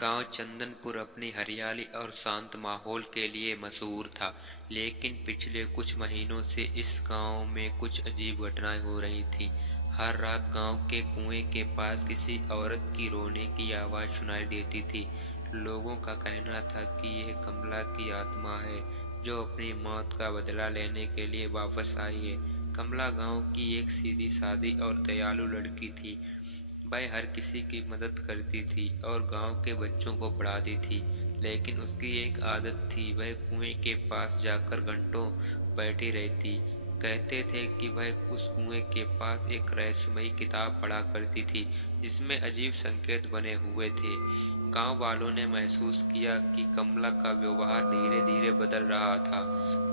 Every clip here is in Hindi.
गांव चंदनपुर अपनी हरियाली और शांत माहौल के लिए मशहूर था, लेकिन पिछले कुछ महीनों से इस गांव में कुछ अजीब घटनाएं हो रही थीं। हर रात गांव के कुएं के पास किसी औरत की रोने की आवाज़ सुनाई देती थी। लोगों का कहना था कि यह कमला की आत्मा है, जो अपनी मौत का बदला लेने के लिए वापस आई है। कमला गांव की एक सीधी-सादी और दयालु लड़की थी। वह हर किसी की मदद करती थी और गांव के बच्चों को पढ़ाती थी। लेकिन उसकी एक आदत थी, वह कुएं के पास जाकर घंटों बैठी रहती। कहते थे कि वह उस कुएं के पास एक रहस्यमयी किताब पढ़ा करती थी, जिसमें अजीब संकेत बने हुए थे। गांव वालों ने महसूस किया कि कमला का व्यवहार धीरे धीरे बदल रहा था।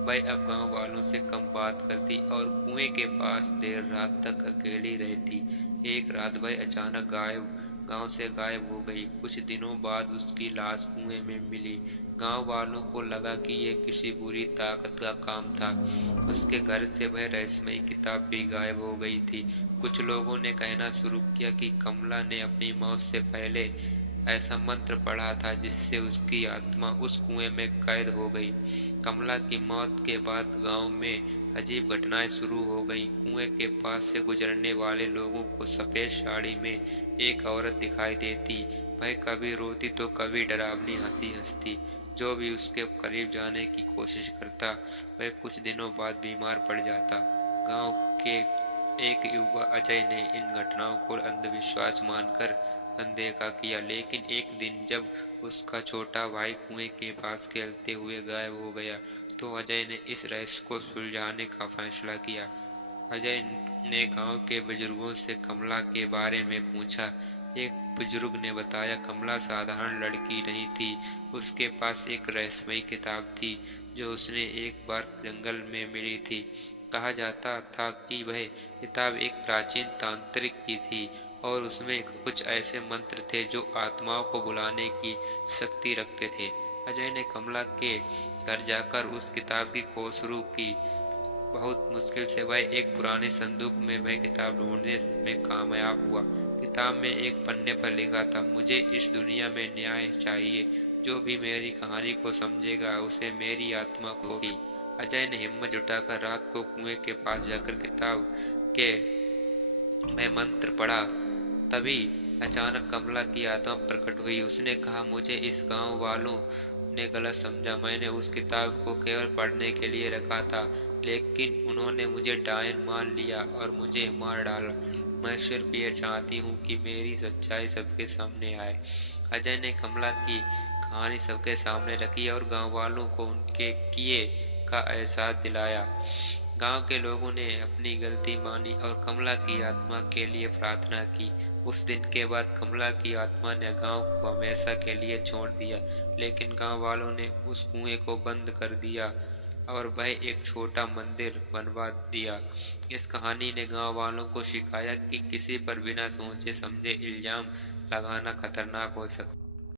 वह अब गांव वालों से कम बात करती और कुएं के पास देर रात तक अकेली रहती। एक रात वह अचानक गांव से गायब हो गई। कुछ दिनों बाद उसकी लाश कुएं में मिली। गांव वालों को लगा कि यह किसी बुरी ताकत का काम था। उसके घर से वह रहस्यमयी किताब भी गायब हो गई थी। कुछ लोगों ने कहना शुरू किया कि कमला ने अपनी मौत से पहले ऐसा मंत्र पढ़ा था, जिससे उसकी आत्मा उस कुएं में कैद हो गई। कमला की मौत के बाद गांव में अजीब घटनाएं शुरू हो गईं। कुएं के पास से गुजरने वाले लोगों को सफेद साड़ी में एक औरत दिखाई देती। वह कभी रोती तो कभी डरावनी हंसी हंसती। जो भी उसके करीब जाने की कोशिश करता, वह कुछ दिनों बाद बीमार पड़ जाता। गांव के एक युवा अजय ने इन घटनाओं को अंधविश्वास मानकर अनदेखा किया, लेकिन एक दिन जब उसका छोटा भाई कुएं के पास खेलते हुए गायब हो गया, तो अजय ने इस रहस्य को सुलझाने का फैसला किया। अजय ने गांव के बुजुर्गों से कमला के बारे में पूछा। एक बुजुर्ग ने बताया, कमला साधारण लड़की नहीं थी। उसके पास एक रहस्यमयी किताब थी, जो उसने एक बार जंगल में मिली थी। कहा जाता था कि वह किताब एक प्राचीन तांत्रिक की थी और उसमें कुछ ऐसे मंत्र थे जो आत्माओं को बुलाने की शक्ति रखते थे। अजय ने कमला के घर जाकर उस किताब की खोज शुरू की। बहुत मुश्किल से वह एक पुराने संदूक में वह किताब ढूंढने में कामयाब हुआ। किताब में एक पन्ने पर लिखा था, मुझे इस दुनिया में न्याय चाहिए। जो भी मेरी कहानी को समझेगा, उसे मेरी आत्मा को ही। अजय ने हिम्मत जुटाकर रात को कुएं के पास जाकर किताब के मैं मंत्र पढ़ा। तभी अचानक कमला की आत्मा प्रकट हुई। उसने कहा, मुझे इस गांव वालों ने गलत समझा। मैंने उस किताब को केवल पढ़ने के लिए रखा था, लेकिन उन्होंने मुझे डायन मान लिया और मुझे मार डाला। मैं सिर्फ ये चाहती हूँ कि मेरी सच्चाई सबके सामने आए। अजय ने कमला की कहानी सबके सामने रखी और गांव वालों को उनके किए का एहसास दिलाया। गांव के लोगों ने अपनी गलती मानी और कमला की आत्मा के लिए प्रार्थना की। उस दिन के बाद कमला की आत्मा ने गांव को हमेशा के लिए छोड़ दिया, लेकिन गांव वालों ने उस कुएं को बंद कर दिया और वह एक छोटा मंदिर बनवा दिया। इस कहानी ने गांव वालों को सिखाया कि किसी पर बिना सोचे समझे इल्जाम लगाना खतरनाक हो सकता है।